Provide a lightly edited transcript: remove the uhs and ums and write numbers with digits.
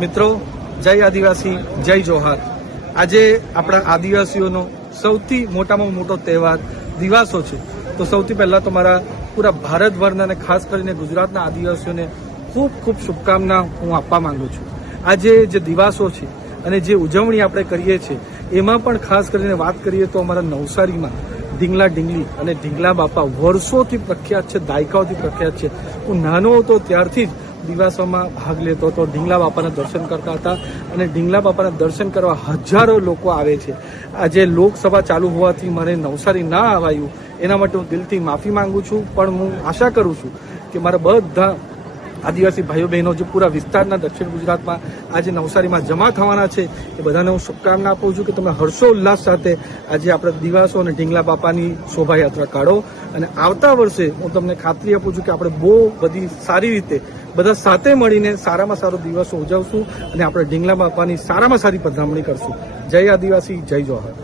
મિત્રો, જય આદિવાસી, જય જોહાર। આજે આપણા આદિવાસીઓનો સૌથી મોટામાં મોટો તહેવાર દિવાસો છે। તો સૌથી પહેલા તો મારા પૂરા ભારતભરના અને ખાસ કરીને ગુજરાતના આદિવાસીઓને ખૂબ ખૂબ શુભકામના હું આપવા માંગુ છું। આજે જે દિવાસો છે અને જે ઉજવણી આપણે કરીએ છીએ એમાં પણ ખાસ કરીને વાત કરીએ તો અમારા નવસારીમાં ઢીંગલા ઢીંગલી અને ઢીંગલા બાપા વર્ષોથી પ્રખ્યાત છે, દાયકાઓથી પ્રખ્યાત છે। હું નાનો હતો ત્યારથી જ દિવાસોમાં ભાગ લેતો હતો, ઢીંગલા બાપાના દર્શન કરતા હતા અને ઢીંગલા બાપાના દર્શન કરવા હજારો લોકો આવે છે। આજે લોકસભા ચાલુ હોવાથી મને નવસારી ના આવાયું એના માટે હું દિલથી માફી માંગુ છું, પણ હું આશા કરું છું કે મારા બધા આદિવાસી ભાઈઓ બહેનો જે પૂરા વિસ્તારના દક્ષિણ ગુજરાતમાં આજે નવસારીમાં જમા થવાના છે એ બધાને હું શુભકામના આપું છું કે તમે હર્ષોલ્લાસ સાથે આજે આપણે દિવાસો અને ઢીંગલા બાપાની શોભાયાત્રા કાઢો અને આવતા વર્ષે હું તમને ખાતરી આપું છું કે આપણે બહુ બધી સારી રીતે બધા સાથે મળીને સારામાં સારો દિવસો ઉજવશું અને આપણે ઢીંગલા બાપાની સારામાં સારી પધરામણી કરશું। જય આદિવાસી, જય જોહાર।